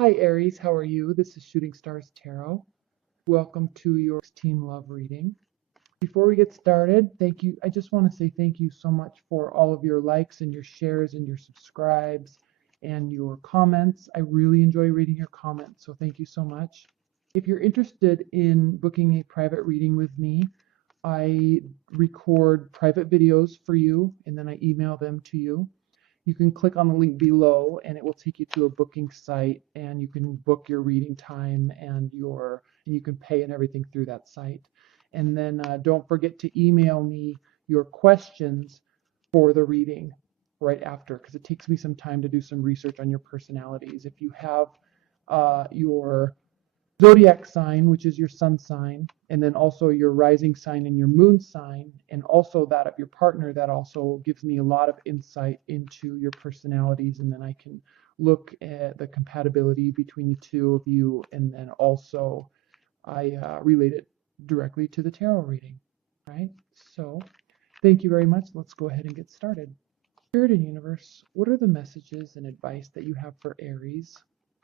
Hi Aries, how are you? This is Shooting Stars Tarot. Welcome to your 16 love reading. Before we get started, thank you. I just want to say thank you so much for all of your likes and your shares and your subscribes and your comments. I really enjoy reading your comments, so thank you so much. If you're interested in booking a private reading with me, I record private videos for you and then I email them to you. You can click on the link below and it will take you to a booking site, and you can book your reading time and you can pay and everything through that site. And then don't forget to email me your questions for the reading right after, because it takes me some time to do some research on your personalities. If you have your zodiac sign, which is your sun sign, and then also your rising sign and your moon sign, and also that of your partner, that also gives me a lot of insight into your personalities. And then I can look at the compatibility between the two of you, and then also I relate it directly to the tarot reading. Right? So thank you very much. Let's go ahead and get started. Spirit and universe, what are the messages and advice that you have for Aries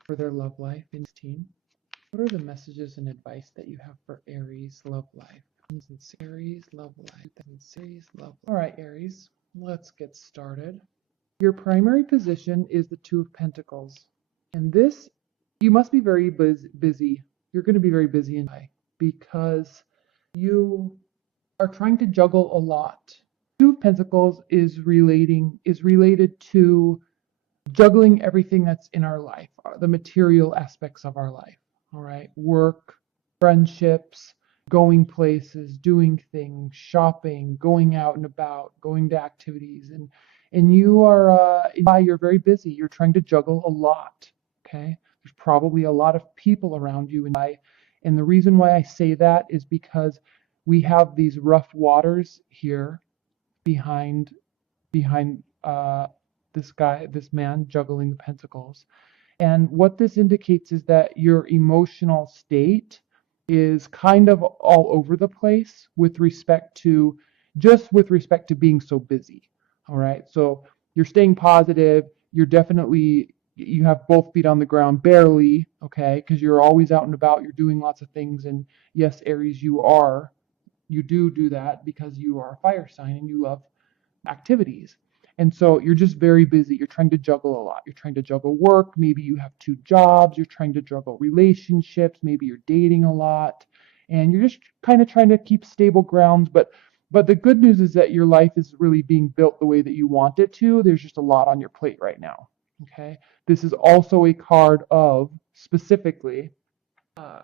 for their love life in 16? What are the messages and advice that you have for Aries love life? Aries love life. Aries love life. All right, Aries, let's get started. Your primary position is the Two of Pentacles. And this, you must be very busy. You're going to be very busy in life because you are trying to juggle a lot. Two of Pentacles is related to juggling everything that's in our life, the material aspects of our life. All right, work, friendships, going places, doing things, shopping, going out and about, going to activities, and you're very busy. You're trying to juggle a lot. Okay, there's probably a lot of people around you, and the reason why I say that is because we have these rough waters here behind this man juggling the pentacles. And what this indicates is that your emotional state is kind of all over the place with respect to being so busy. All right. So you're staying positive. You have both feet on the ground barely, okay, because you're always out and about. You're doing lots of things. And yes, Aries, you do that because you are a fire sign and you love activities. And so you're just very busy. You're trying to juggle a lot. You're trying to juggle work. Maybe you have two jobs. You're trying to juggle relationships. Maybe you're dating a lot. And you're just kind of trying to keep stable grounds. But the good news is that your life is really being built the way that you want it to. There's just a lot on your plate right now. Okay. This is also a card of, specifically, let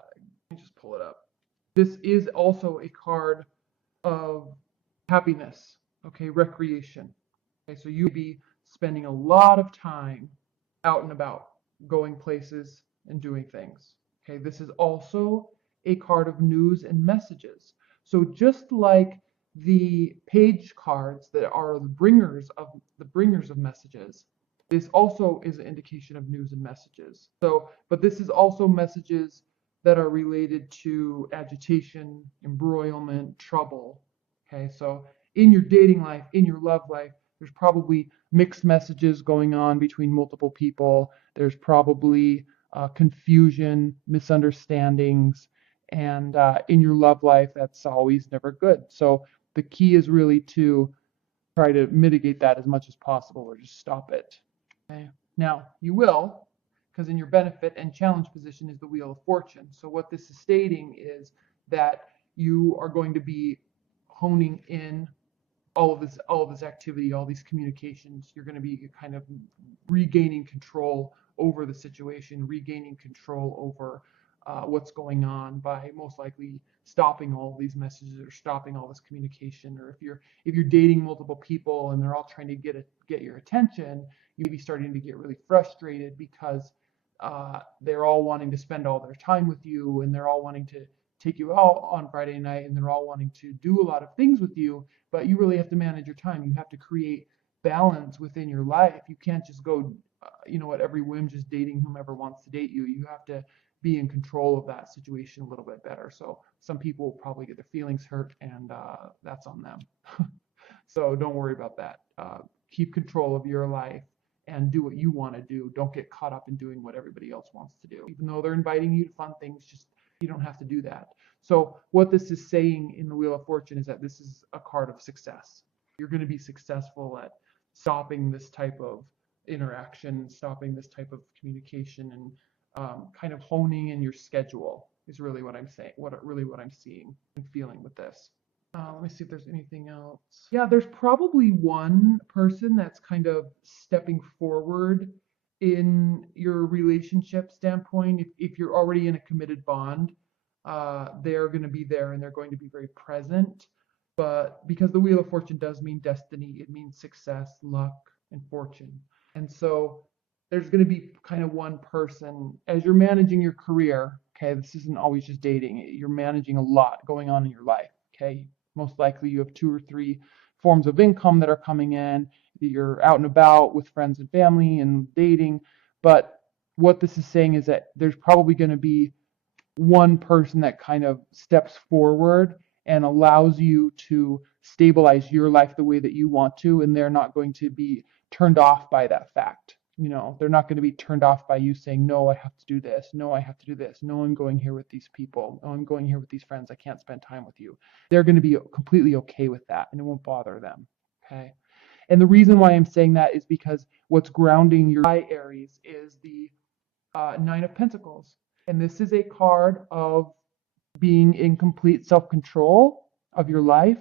me just pull it up. This is also a card of happiness, okay, recreation. Okay, so you'd be spending a lot of time out and about, going places and doing things. Okay, this is also a card of news and messages. So just like the page cards that are the bringers of messages, this also is an indication of news and messages. So, but this is also messages that are related to agitation, embroilment, trouble. Okay, so in your dating life, in your love life, there's probably mixed messages going on between multiple people. There's probably confusion, misunderstandings, and in your love life, that's always never good. So the key is really to try to mitigate that as much as possible, or just stop it. Okay. Now you will, because in your benefit and challenge position is the Wheel of Fortune. So what this is stating is that you are going to be honing in all of this activity, all these communications. You're going to be kind of regaining control over the situation, regaining control over what's going on by most likely stopping all of these messages or stopping all this communication. Or if you're dating multiple people and they're all trying to get your attention, you may be starting to get really frustrated because they're all wanting to spend all their time with you, and they're all wanting to take you out on Friday night, and they're all wanting to do a lot of things with you, but you really have to manage your time. You have to create balance within your life. You can't just go, at every whim, just dating whomever wants to date you. You have to be in control of that situation a little bit better. So some people will probably get their feelings hurt, and that's on them. So don't worry about that. Keep control of your life and do what you want to do. Don't get caught up in doing what everybody else wants to do. Even though they're inviting you to fun things, just you don't have to do that. So what this is saying in the Wheel of Fortune is that this is a card of success. You're going to be successful at stopping this type of interaction, stopping this type of communication, and kind of honing in your schedule is really what I'm saying, what I'm seeing and feeling with this. Let me see if there's anything else. Yeah, there's probably one person that's kind of stepping forward in your relationship standpoint. If you're already in a committed bond, they're going to be there and they're going to be very present. But because the Wheel of Fortune does mean destiny, it means success, luck, and fortune. And so there's going to be kind of one person as you're managing your career. Okay, this isn't always just dating. You're managing a lot going on in your life. Okay, most likely you have 2 or 3 forms of income that are coming in. You're out and about with friends and family and dating. But what this is saying is that there's probably going to be one person that kind of steps forward and allows you to stabilize your life the way that you want to, and they're not going to be turned off by that fact. They're not going to be turned off by you saying, no, I have to do this. No, I have to do this. No, I'm going here with these people. No, I'm going here with these friends. I can't spend time with you. They're going to be completely okay with that, and it won't bother them. Okay. And the reason why I'm saying that is because what's grounding your Aries is the Nine of Pentacles. And this is a card of being in complete self-control of your life,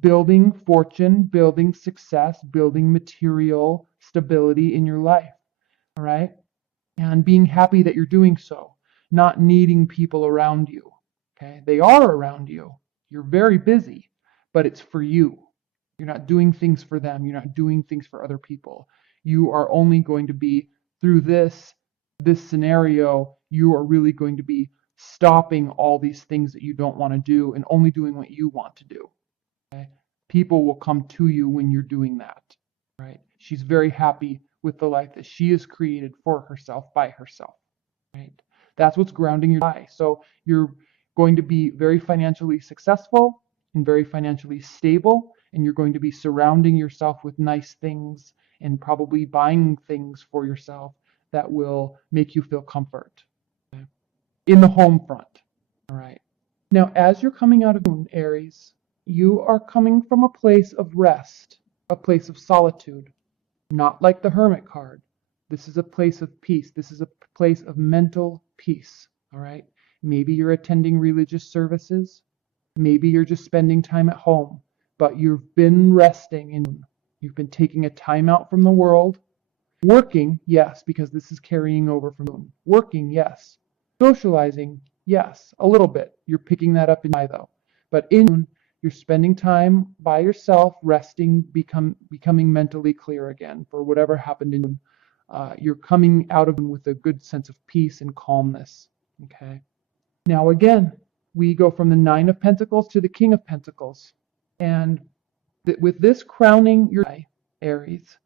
building fortune, building success, building material stability in your life. All right. And being happy that you're doing so, not needing people around you. Okay. They are around you. You're very busy, but it's for you. You're not doing things for them. You're not doing things for other people. You are only going to be through this scenario, you are really going to be stopping all these things that you don't want to do and only doing what you want to do. Okay? People will come to you when you're doing that. Right? She's very happy with the life that she has created for herself by herself. Right? That's what's grounding your life. So you're going to be very financially successful and very financially stable, and you're going to be surrounding yourself with nice things and probably buying things for yourself that will make you feel comfort. Okay? In the home front. All right. Now, as you're coming out of Moon, Aries, you are coming from a place of rest, a place of solitude, not like the Hermit card. This is a place of peace. This is a place of mental peace. All right. Maybe you're attending religious services. Maybe you're just spending time at home, but you've been resting and you've been taking a time out from the world. Working, yes, because this is carrying over from Moon. Working, yes. Socializing, yes, a little bit. You're picking that up in July, though. But in Moon, you're spending time by yourself, resting, becoming mentally clear again for whatever happened in Moon. You're coming out of Moon with a good sense of peace and calmness. Okay. Now again, we go from the Nine of Pentacles to the King of Pentacles. And with this crowning your Aries,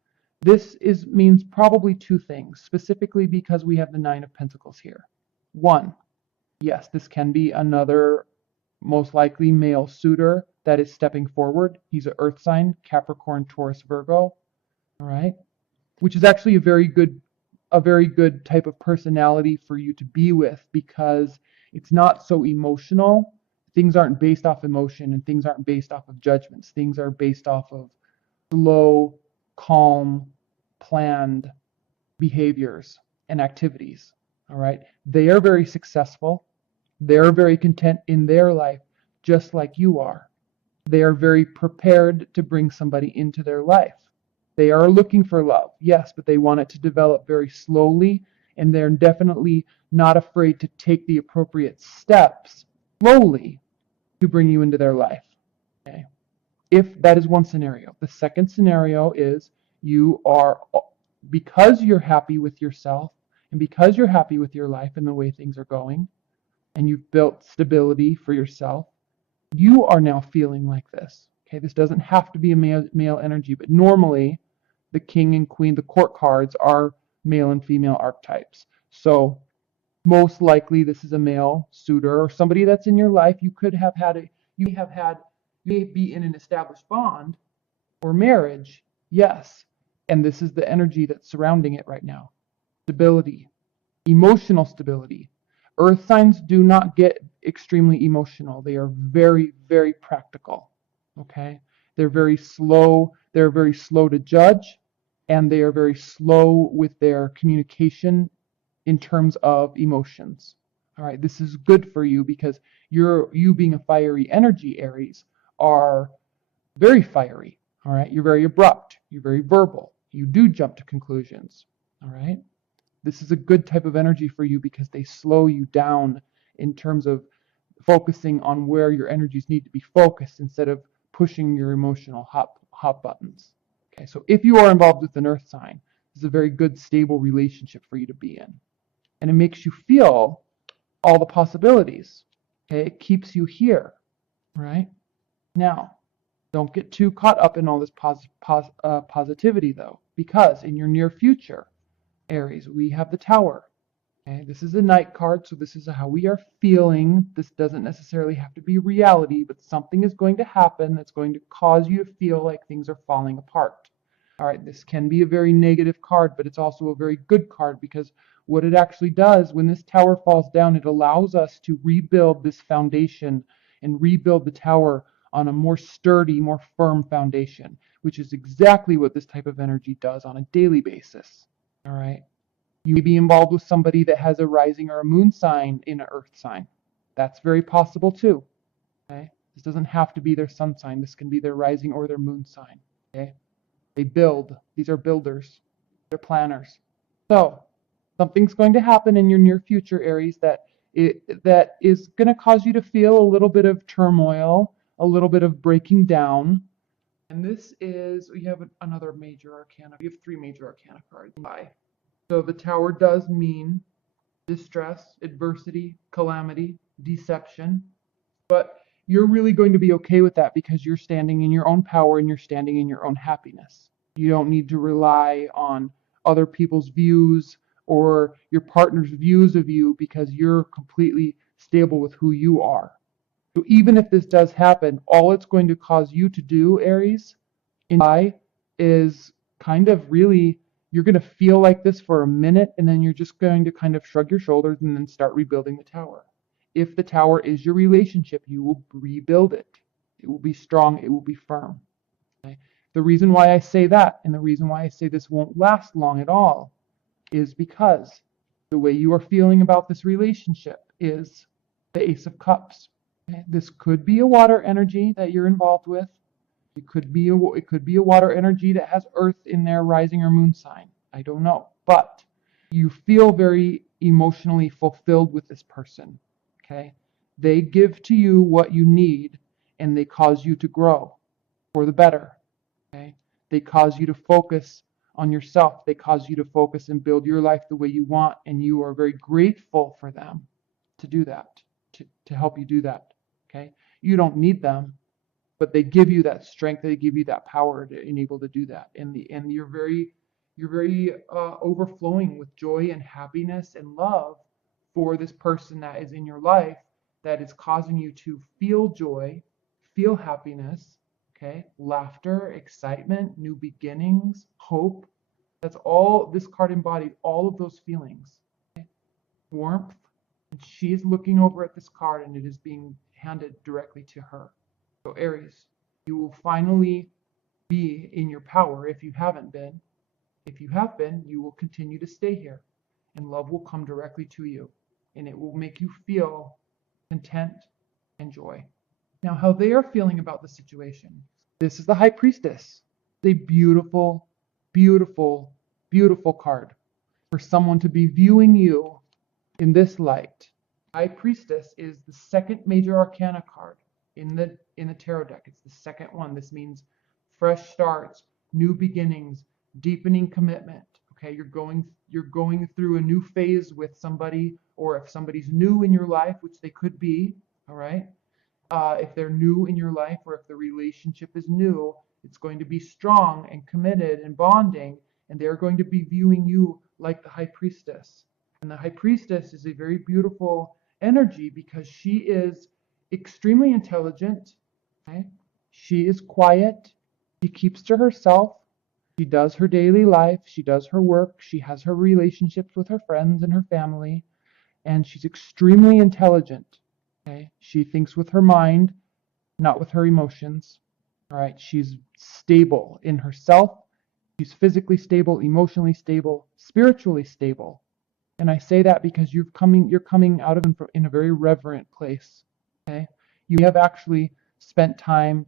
this means probably 2 things, specifically because we have the Nine of Pentacles here. 1, yes, this can be another most likely male suitor that is stepping forward. He's an earth sign, Capricorn, Taurus, Virgo. All right. Which is actually a very good type of personality for you to be with, because it's not so emotional. Things aren't based off emotion, and things aren't based off of judgments. Things are based off of slow, calm, planned behaviors and activities. All right. They are very successful. They're very content in their life, just like you are. They are very prepared to bring somebody into their life. They are looking for love, yes, but they want it to develop very slowly, and they're definitely not afraid to take the appropriate steps slowly to bring you into their life. Okay. If that is one scenario. The second scenario is you are, because you're happy with yourself and because you're happy with your life and the way things are going, and you've built stability for yourself, you are now feeling like this. Okay, this doesn't have to be a male energy, but normally the King and Queen, the court cards, are male and female archetypes. So most likely this is a male suitor or somebody that's in your life. You may be in an established bond or marriage, yes, And this is the energy that's surrounding it right now. Stability, emotional stability. Earth signs do not get extremely emotional. They are very, very practical. Okay? They're very slow. They're very slow to judge, and they are very slow with their communication in terms of emotions. All right, this is good for you because you being a fiery energy, Aries, are very fiery. All right, you're very abrupt. You're very verbal. You do jump to conclusions. All right, this is a good type of energy for you because they slow you down in terms of focusing on where your energies need to be focused instead of pushing your emotional hot buttons. Okay, so if you are involved with an earth sign, this is a very good, stable relationship for you to be in. And it makes you feel all the possibilities. Okay, it keeps you here, right? Now, don't get too caught up in all this positivity, though, because in your near future, Aries, we have the Tower. Okay, this is a night card, so this is how we are feeling. This doesn't necessarily have to be reality, but something is going to happen that's going to cause you to feel like things are falling apart. All right, this can be a very negative card, but it's also a very good card because what it actually does, when this tower falls down, it allows us to rebuild this foundation and rebuild the tower on a more sturdy, more firm foundation, which is exactly what this type of energy does on a daily basis. All right. You may be involved with somebody that has a rising or a moon sign in an earth sign. That's very possible too. Okay. This doesn't have to be their sun sign. This can be their rising or their moon sign. Okay. They build. These are builders. They're planners. So something's going to happen in your near future, Aries, that is going to cause you to feel a little bit of turmoil, a little bit of breaking down. And this is, we have another major arcana. We have three major arcana cards. So the Tower does mean distress, adversity, calamity, deception. But you're really going to be okay with that because you're standing in your own power and you're standing in your own happiness. You don't need to rely on other people's views or your partner's views of you because you're completely stable with who you are. So even if this does happen, all it's going to cause you to do, Aries, in July, is kind of really, you're going to feel like this for a minute and then you're just going to kind of shrug your shoulders and then start rebuilding the tower. If the tower is your relationship, you will rebuild it. It will be strong. It will be firm. Okay? The reason why I say that and the reason why I say this won't last long at all is because the way you are feeling about this relationship is the Ace of Cups. Okay? This could be a water energy that you're involved with. It could be a water energy that has Earth in their rising or moon sign. I don't know, but you feel very emotionally fulfilled with this person. Okay, they give to you what you need, and they cause you to grow for the better. Okay, they cause you to focus on yourself. They cause you to focus and build your life the way you want, and you are very grateful for them to do that, to help you do that. Okay, you don't need them, but they give you that strength, they give you that power to enable to do that, and you're very overflowing with joy and happiness and love for this person that is in your life that is causing you to feel joy, feel happiness, okay, laughter, excitement, new beginnings, hope. That's all this card embodies, all of those feelings. Okay? Warmth, and she's looking over at this card and it is being handed directly to her. So Aries, you will finally be in your power if you haven't been. If you have been, you will continue to stay here, and love will come directly to you, and it will make you feel content and joy. Now, how they are feeling about the situation. This is the High Priestess. It's a beautiful, beautiful, beautiful card for someone to be viewing you in this light. High Priestess is the second major arcana card in the tarot deck. It's the second one. This means fresh starts, new beginnings, deepening commitment. Okay, you're going through a new phase with somebody, or if somebody's new in your life, which they could be, all right. If they're new in your life, or if the relationship is new, it's going to be strong and committed and bonding, and they're going to be viewing you like the High Priestess. And the High Priestess is a very beautiful energy because she is extremely intelligent. Okay? She is quiet. She keeps to herself. She does her daily life, she does her work, she has her relationships with her friends and her family, and she's extremely intelligent. Okay? She thinks with her mind, not with her emotions. All right, she's stable in herself. She's physically stable, emotionally stable, spiritually stable. And I say that because you're coming out of in a very reverent place. Okay, you have actually spent time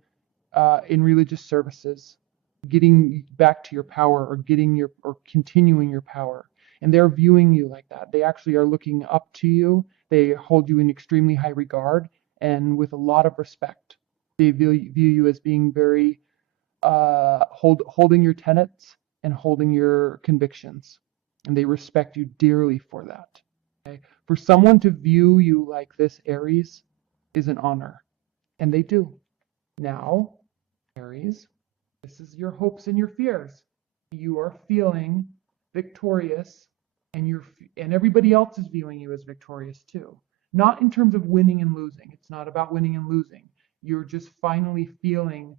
in religious services, getting back to your power or continuing your power. And they're viewing you like that. They actually are looking up to you. They hold you in extremely high regard and with a lot of respect. They view you as being very holding your tenets and holding your convictions, and they respect you dearly for that. Okay? For someone to view you like this, Aries, is an honor, and they do. Now, Aries, this is your hopes and your fears. You are feeling victorious, and everybody else is viewing you as victorious too. Not in terms of winning and losing. It's not about winning and losing. You're just finally feeling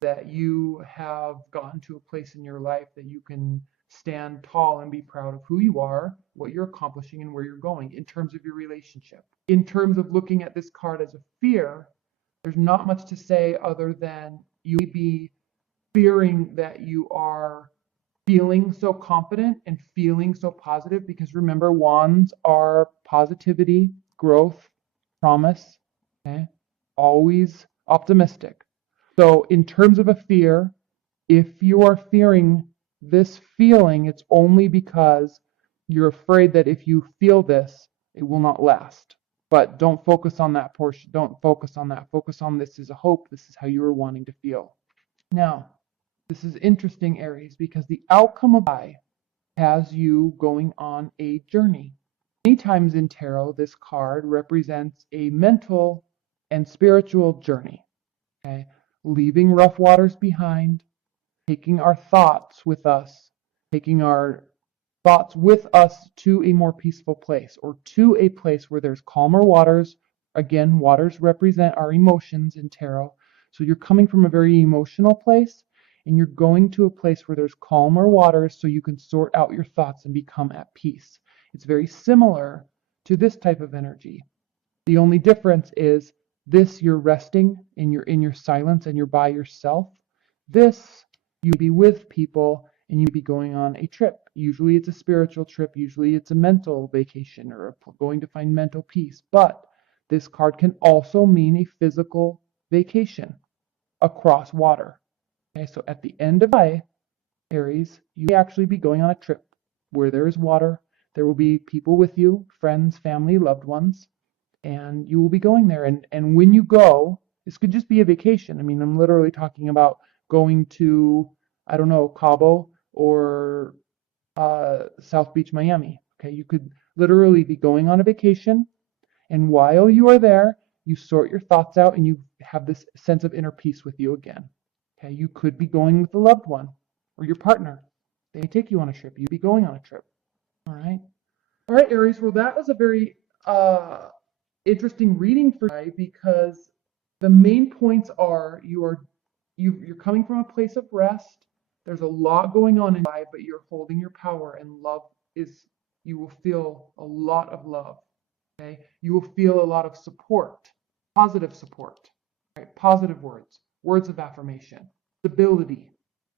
that you have gotten to a place in your life that you can stand tall and be proud of who you are, what you're accomplishing, and where you're going in terms of your relationship. In terms of looking at this card as a fear, there's not much to say other than you may be fearing that you are feeling so confident and feeling so positive, because remember, wands are positivity, growth, promise, okay? Always optimistic. So in terms of a fear, if you are fearing this feeling, it's only because you're afraid that if you feel this, it will not last. But don't focus on that portion. Don't focus on that. Focus on this is a hope. This is how you are wanting to feel. Now, this is interesting, Aries, because the outcome of I has you going on a journey. Many times in tarot, this card represents a mental and spiritual journey. Okay? Leaving rough waters behind, taking our thoughts with us, taking our thoughts with us to a more peaceful place, or to a place where there's calmer waters. Again, waters represent our emotions in tarot. So you're coming from a very emotional place, and you're going to a place where there's calmer waters so you can sort out your thoughts and become at peace. It's very similar to this type of energy. The only difference is this, you're resting and you're in your silence and you're by yourself. This, you'd be with people and you'd be going on a trip. Usually it's a spiritual trip. Usually it's a mental vacation or going to find mental peace. But this card can also mean a physical vacation across water. Okay, so at the end of Aries, you may actually be going on a trip where there is water. There will be people with you, friends, family, loved ones, and you will be going there. And when you go, this could just be a vacation. I mean, I'm literally talking about going to, I don't know, Cabo or South Beach, Miami. Okay, you could literally be going on a vacation, and while you are there, you sort your thoughts out and you have this sense of inner peace with you again. Okay, you could be going with a loved one or your partner. They take you on a trip. You'd be going on a trip. All right. All right, Aries. Well, that was a very interesting reading for you, because the main points are you're coming from a place of rest. There's a lot going on in your life, but you're holding your power, and love is, you will feel a lot of love. Okay, you will feel a lot of support, positive support, right? Positive words, words of affirmation, stability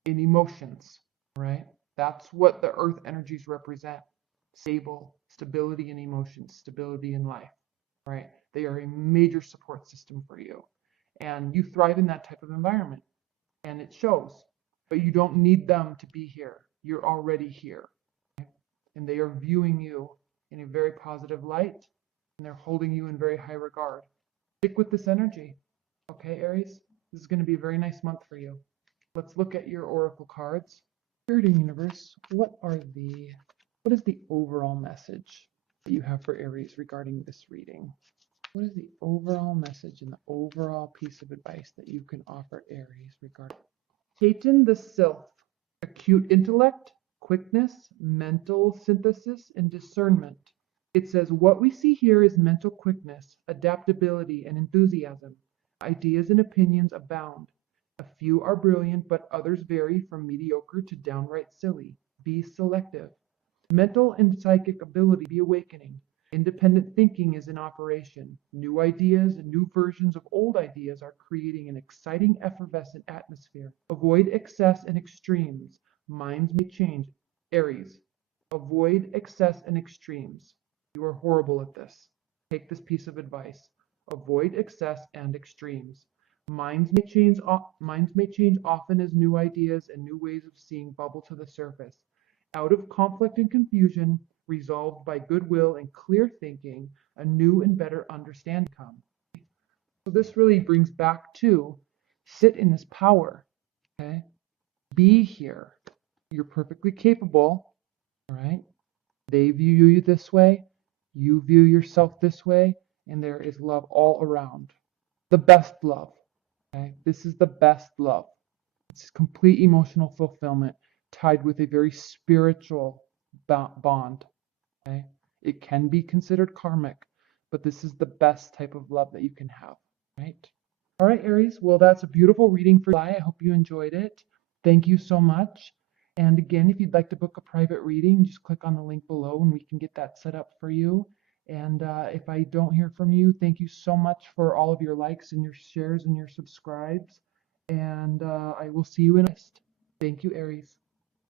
in emotions, right? That's what the earth energies represent. Stable, stability in emotions, stability in life, right? They are a major support system for you. And you thrive in that type of environment. And it shows. But you don't need them to be here. You're already here. Okay? And they are viewing you in a very positive light. And they're holding you in very high regard. Stick with this energy. Okay, Aries? This is going to be a very nice month for you. Let's look at your oracle cards. Spirit and Universe, what is the overall message that you have for Aries regarding this reading? What is the overall message and the overall piece of advice that you can offer Aries regarding Satan the Sylph? Acute intellect, quickness, mental synthesis, and discernment. It says, what we see here is mental quickness, adaptability, and enthusiasm. Ideas and opinions abound. A few are brilliant, but others vary from mediocre to downright silly. Be selective. Mental and psychic ability be awakening. Independent thinking is in operation. New ideas and new versions of old ideas are creating an exciting, effervescent atmosphere. Avoid excess and extremes. Minds may change. Aries. Avoid excess and extremes. You are horrible at this. Take this piece of advice. Avoid excess and extremes. Minds may change often as new ideas and new ways of seeing bubble to the surface. Out of conflict and confusion, resolved by goodwill and clear thinking, a new and better understanding comes. So this really brings back to sit in this power, okay? Be here. You're perfectly capable, all right? They view you this way, you view yourself this way, and there is love all around. The best love, okay? This is the best love. It's complete emotional fulfillment tied with a very spiritual bond. Okay? It can be considered karmic, but this is the best type of love that you can have. Right? All right, Aries. Well, that's a beautiful reading for July. I hope you enjoyed it. Thank you so much. And again, if you'd like to book a private reading, just click on the link below and we can get that set up for you. And if I don't hear from you, thank you so much for all of your likes and your shares and your subscribes. And I will see you in next. Thank you, Aries.